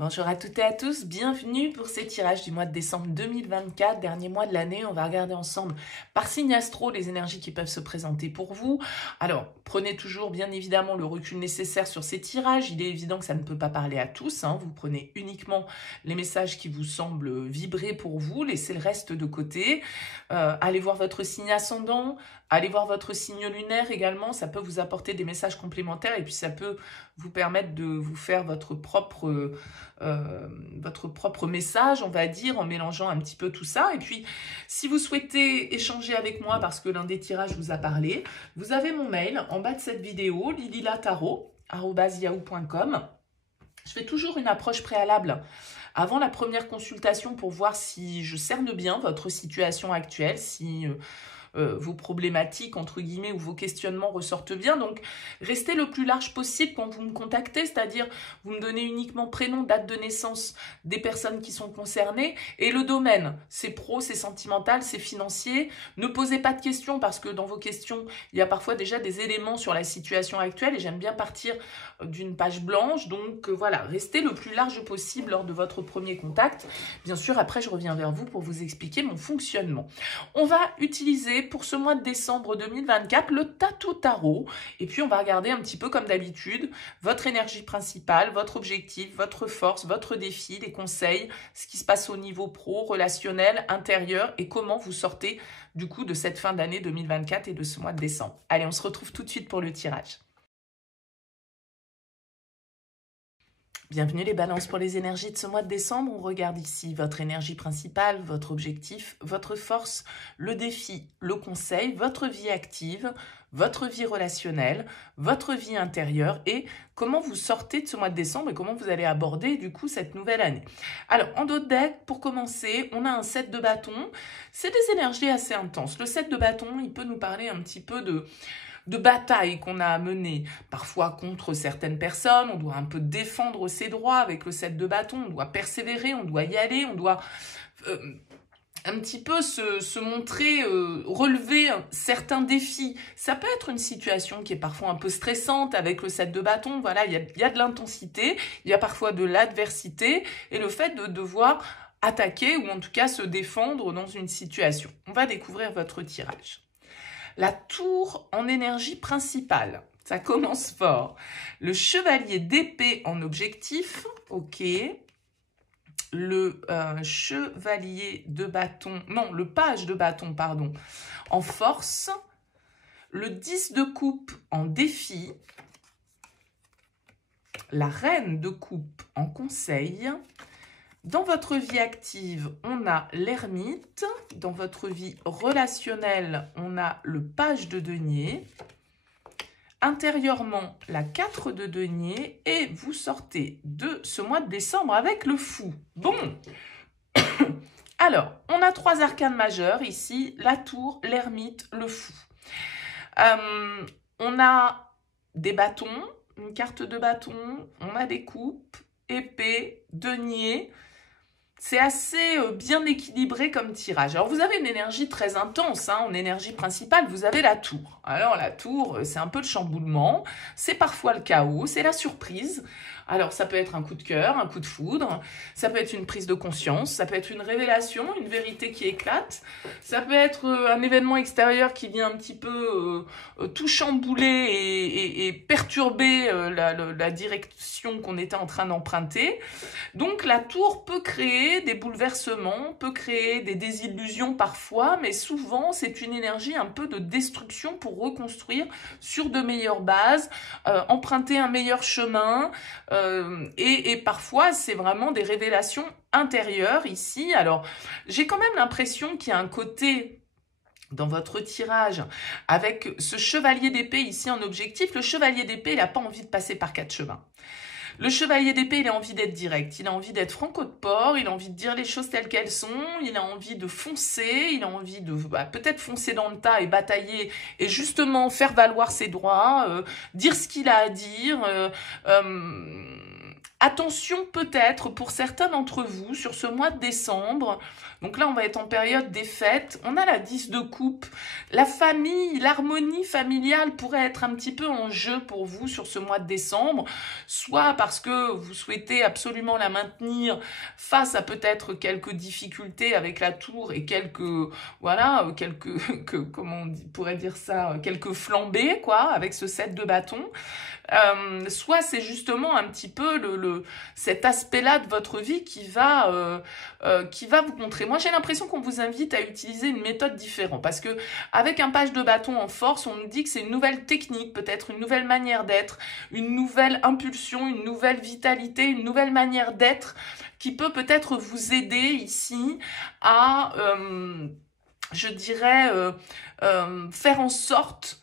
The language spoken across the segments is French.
Bonjour à toutes et à tous, bienvenue pour ces tirages du mois de décembre 2024, dernier mois de l'année. On va regarder ensemble par signe astro les énergies qui peuvent se présenter pour vous. Alors, prenez toujours bien évidemment le recul nécessaire sur ces tirages. Il est évident que ça ne peut pas parler à tous, hein. Vous prenez uniquement les messages qui vous semblent vibrer pour vous, laissez le reste de côté. Allez voir votre signe ascendant, allez voir votre signe lunaire également, ça peut vous apporter des messages complémentaires et puis ça peut vous permettre de vous faire votre propre message, on va dire, en mélangeant un petit peu tout ça. Et puis, si vous souhaitez échanger avec moi parce que l'un des tirages vous a parlé, vous avez mon mail en bas de cette vidéo, lililatarot@yahoo.com. Je fais toujours une approche préalable avant la première consultation pour voir si je cerne bien votre situation actuelle, si vos problématiques, entre guillemets, ou vos questionnements ressortent bien. Donc, restez le plus large possible quand vous me contactez, c'est-à-dire vous me donnez uniquement prénom, date de naissance des personnes qui sont concernées et le domaine. C'est pro, c'est sentimental, c'est financier. Ne posez pas de questions parce que dans vos questions, il y a parfois déjà des éléments sur la situation actuelle et j'aime bien partir d'une page blanche. Donc, voilà, restez le plus large possible lors de votre premier contact. Bien sûr, après, je reviens vers vous pour vous expliquer mon fonctionnement. On va utiliser pour ce mois de décembre 2024 le Tatou Tarot et puis on va regarder un petit peu comme d'habitude votre énergie principale, votre objectif, votre force, votre défi, les conseils, ce qui se passe au niveau pro, relationnel, intérieur et comment vous sortez du coup de cette fin d'année 2024 et de ce mois de décembre. Allez, on se retrouve tout de suite pour le tirage. Bienvenue les balances pour les énergies de ce mois de décembre. On regarde ici votre énergie principale, votre objectif, votre force, le défi, le conseil, votre vie active, votre vie relationnelle, votre vie intérieure et comment vous sortez de ce mois de décembre et comment vous allez aborder du coup cette nouvelle année. Alors en dos de deck, pour commencer, on a un 7 de bâton. C'est des énergies assez intenses. Le 7 de bâton, il peut nous parler un petit peu de bataille qu'on a à mener, parfois contre certaines personnes, on doit un peu défendre ses droits avec le 7 de bâton, on doit persévérer, on doit y aller, on doit un petit peu se montrer, relever certains défis. Ça peut être une situation qui est parfois un peu stressante avec le 7 de bâton, voilà, il y a de l'intensité, il y a parfois de l'adversité et le fait de devoir attaquer ou en tout cas se défendre dans une situation. On va découvrir votre tirage. La tour en énergie principale, ça commence fort. Le chevalier d'épée en objectif, ok. Le chevalier de bâton, non, le page de bâton, pardon, en force. Le 10 de coupe en défi. La reine de coupe en conseil. Dans votre vie active, on a l'ermite. Dans votre vie relationnelle, on a le page de denier. Intérieurement, la 4 de denier. Et vous sortez de ce mois de décembre avec le fou. Bon. Alors, on a 3 arcanes majeurs ici. La tour, l'ermite, le fou. On a des bâtons, une carte de bâton. On a des coupes, épée, denier. C'est assez bien équilibré comme tirage. Alors, vous avez une énergie très intense, hein, en énergie principale, vous avez la tour. Alors, la tour, c'est un peu le chamboulement, c'est parfois le chaos, c'est la surprise. Alors, ça peut être un coup de cœur, un coup de foudre, ça peut être une prise de conscience, ça peut être une révélation, une vérité qui éclate, ça peut être un événement extérieur qui vient un petit peu tout chambouler et perturber la direction qu'on était en train d'emprunter. Donc, la tour peut créer des bouleversements, peut créer des désillusions parfois, mais souvent, c'est une énergie un peu de destruction pour reconstruire sur de meilleures bases, emprunter un meilleur chemin, et parfois, c'est vraiment des révélations intérieures ici. Alors, j'ai quand même l'impression qu'il y a un côté dans votre tirage avec ce chevalier d'épée ici en objectif. Le chevalier d'épée, il n'a pas envie de passer par 4 chemins. Le chevalier d'épée, il a envie d'être direct, il a envie d'être franco de port, il a envie de dire les choses telles qu'elles sont, il a envie de foncer, il a envie de peut-être foncer dans le tas et batailler et justement faire valoir ses droits, dire ce qu'il a à dire. Attention peut-être pour certains d'entre vous sur ce mois de décembre, Donc là, on va être en période des fêtes. On a la 10 de coupe. La famille, l'harmonie familiale pourrait être un petit peu en jeu pour vous sur ce mois de décembre, soit parce que vous souhaitez absolument la maintenir face à peut-être quelques difficultés avec la tour et quelques, voilà, comment on pourrait dire ça, quelques flambées, quoi, avec ce 7 de bâton. Soit c'est justement un petit peu cet aspect-là de votre vie qui va vous montrer. Moi, j'ai l'impression qu'on vous invite à utiliser une méthode différente parce que avec un page de bâton en force, on nous dit que c'est une nouvelle technique, peut-être une nouvelle manière d'être, une nouvelle impulsion, une nouvelle vitalité, une nouvelle manière d'être qui peut peut-être vous aider ici à, je dirais, faire en sorte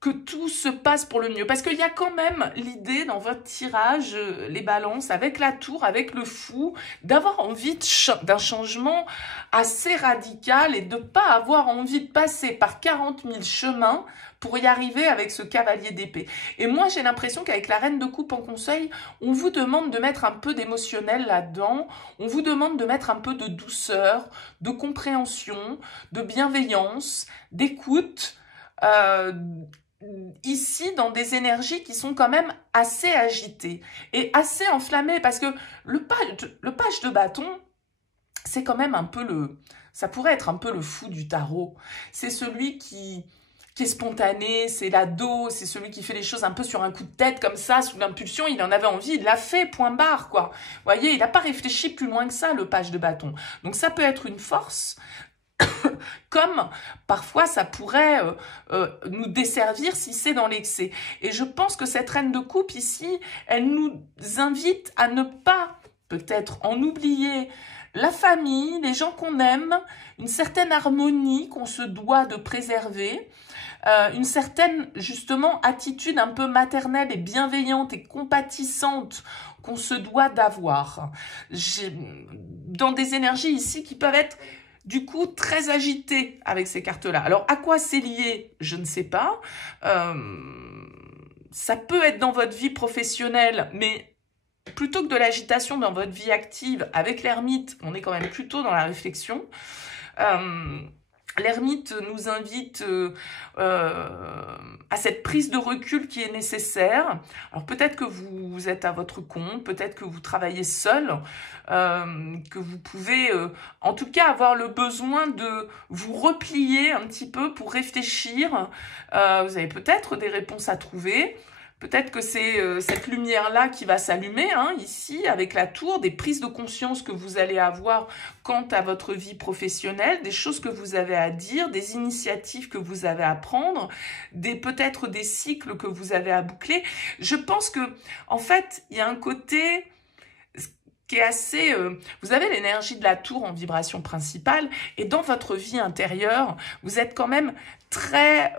que tout se passe pour le mieux. Parce qu'il y a quand même l'idée dans votre tirage, les balances, avec la tour, avec le fou, d'avoir envie d'un changement assez radical et de ne pas avoir envie de passer par 40 000 chemins pour y arriver avec ce cavalier d'épée. Et moi, j'ai l'impression qu'avec la reine de coupe en conseil, on vous demande de mettre un peu d'émotionnel là-dedans, on vous demande de mettre un peu de douceur, de compréhension, de bienveillance, d'écoute, ici dans des énergies qui sont quand même assez agitées et assez enflammées parce que le page de bâton, c'est quand même un peu ça pourrait être un peu le fou du tarot. C'est celui qui est spontané, c'est l'ado, c'est celui qui fait les choses un peu sur un coup de tête comme ça, sous l'impulsion, il en avait envie, il l'a fait, point barre, quoi. Vous voyez, il n'a pas réfléchi plus loin que ça, le page de bâton. Donc ça peut être une force, comme parfois ça pourrait nous desservir si c'est dans l'excès. Et je pense que cette reine de coupe ici, elle nous invite à ne pas peut-être en oublier la famille, les gens qu'on aime, une certaine harmonie qu'on se doit de préserver, une certaine justement attitude un peu maternelle et bienveillante et compatissante qu'on se doit d'avoir. Dans des énergies ici qui peuvent être du coup très agité avec ces cartes-là. Alors, à quoi c'est lié? Je ne sais pas. Ça peut être dans votre vie professionnelle, mais plutôt que de l'agitation dans votre vie active, avec l'ermite, on est quand même plutôt dans la réflexion. L'ermite nous invite à cette prise de recul qui est nécessaire. Alors peut-être que vous êtes à votre compte, peut-être que vous travaillez seul, que vous pouvez en tout cas avoir le besoin de vous replier un petit peu pour réfléchir. Vous avez peut-être des réponses à trouver. Peut-être que c'est cette lumière-là qui va s'allumer, hein, ici, avec la tour, des prises de conscience que vous allez avoir quant à votre vie professionnelle, des choses que vous avez à dire, des initiatives que vous avez à prendre, peut-être des cycles que vous avez à boucler. Je pense que, en fait, il y a un côté qui est assez... vous avez l'énergie de la tour en vibration principale, et dans votre vie intérieure, vous êtes quand même très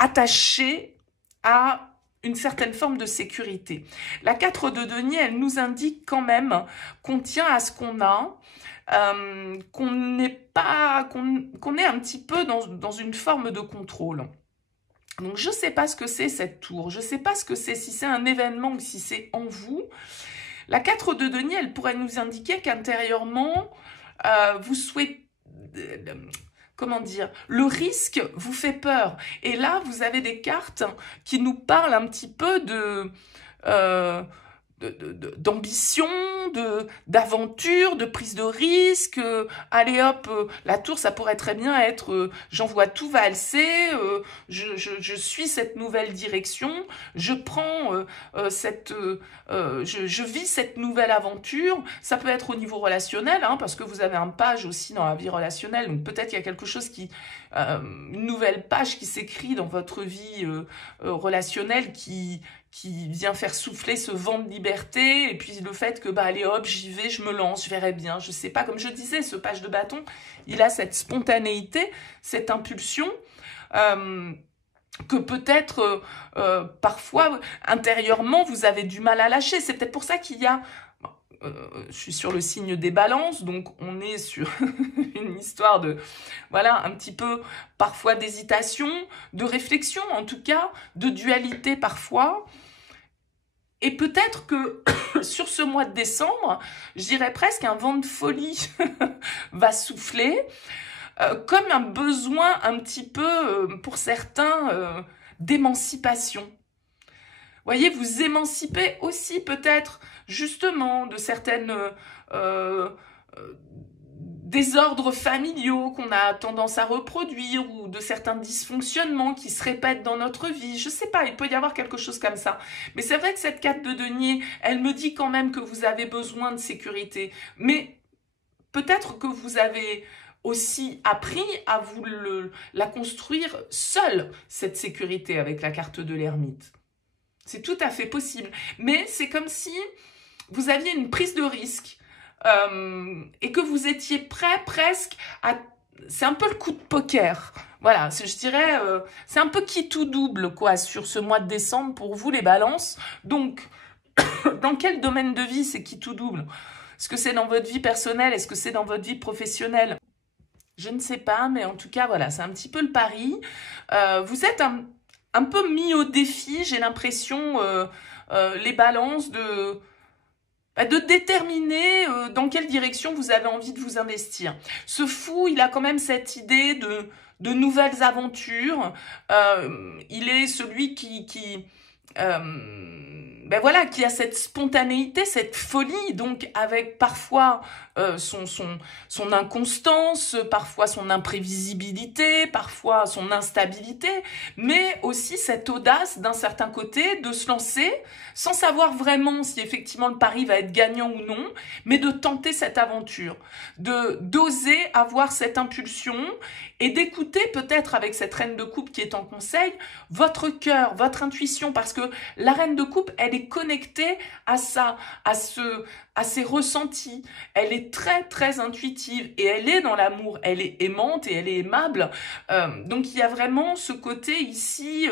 attaché à une certaine forme de sécurité. La 4 de denier, elle nous indique quand même qu'on tient à ce qu'on a, qu'on est un petit peu dans une forme de contrôle. Donc, je ne sais pas ce que c'est cette tour, je ne sais pas ce que c'est, si c'est un événement ou si c'est en vous. La 4 de denier, elle pourrait nous indiquer qu'intérieurement, vous souhaitez... comment dire, le risque vous fait peur. Et là, vous avez des cartes qui nous parlent un petit peu d'ambition, d'aventure, de prise de risque. Allez hop, la tour, ça pourrait très bien être j'envoie tout valser, je suis cette nouvelle direction, je prends je vis cette nouvelle aventure. Ça peut être au niveau relationnel, hein, parce que vous avez un page aussi dans la vie relationnelle, donc peut-être qu'il y a quelque chose une nouvelle page qui s'écrit dans votre vie relationnelle qui vient faire souffler ce vent de liberté, et puis le fait que, bah, allez hop, j'y vais, je me lance, je verrai bien, je sais pas, comme je disais, ce page de bâton, il a cette spontanéité, cette impulsion, que peut-être, parfois, intérieurement, vous avez du mal à lâcher. C'est peut-être pour ça qu'il y a... je suis sur le signe des balances, donc on est sur une histoire de, voilà, un petit peu, parfois d'hésitation, de réflexion en tout cas, de dualité parfois. Et peut-être que sur ce mois de décembre, je dirais presque un vent de folie va souffler, comme un besoin un petit peu, pour certains, d'émancipation. Voyez, vous émancipez aussi peut-être justement de certaines désordres familiaux qu'on a tendance à reproduire ou de certains dysfonctionnements qui se répètent dans notre vie. Je sais pas, il peut y avoir quelque chose comme ça. Mais c'est vrai que cette carte de denier, elle me dit quand même que vous avez besoin de sécurité. Mais peut-être que vous avez aussi appris à vous la construire seule, cette sécurité avec la carte de l'ermite. C'est tout à fait possible. Mais c'est comme si vous aviez une prise de risque et que vous étiez prêt presque à... C'est un peu le coup de poker. Voilà, je dirais, c'est un peu qui tout double, quoi, sur ce mois de décembre pour vous, les balances. Donc, dans quel domaine de vie c'est qui tout double? Est-ce que c'est dans votre vie personnelle? Est-ce que c'est dans votre vie professionnelle? Je ne sais pas, mais en tout cas, voilà, c'est un petit peu le pari. Vous êtes un peu mis au défi, j'ai l'impression, les balances, de déterminer dans quelle direction vous avez envie de vous investir. Ce fou, il a quand même cette idée de nouvelles aventures. Il est celui qui voilà, qui a cette spontanéité, cette folie, donc avec parfois son inconstance, parfois son imprévisibilité, parfois son instabilité, mais aussi cette audace d'un certain côté de se lancer sans savoir vraiment si effectivement le pari va être gagnant ou non, mais de tenter cette aventure, d'oser avoir cette impulsion et d'écouter peut-être avec cette reine de coupe qui est en conseil, votre cœur, votre intuition, parce que la reine de coupe, elle est connectée à ça, à ses ressentis. Elle est très, très intuitive et elle est dans l'amour. Elle est aimante et elle est aimable. Donc, il y a vraiment ce côté ici,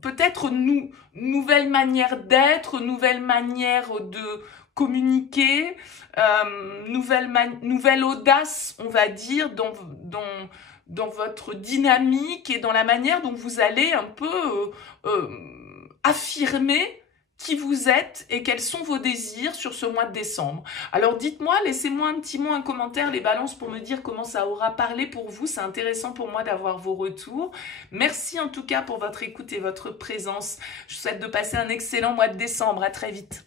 peut-être nouvelle manière d'être, nouvelle manière de communiquer, nouvelle audace, on va dire, dans votre dynamique et dans la manière dont vous allez un peu affirmer qui vous êtes et quels sont vos désirs sur ce mois de décembre. Alors dites-moi, laissez-moi un petit mot, un commentaire, les balances, pour me dire comment ça aura parlé pour vous. C'est intéressant pour moi d'avoir vos retours. Merci en tout cas pour votre écoute et votre présence. Je vous souhaite de passer un excellent mois de décembre. À très vite.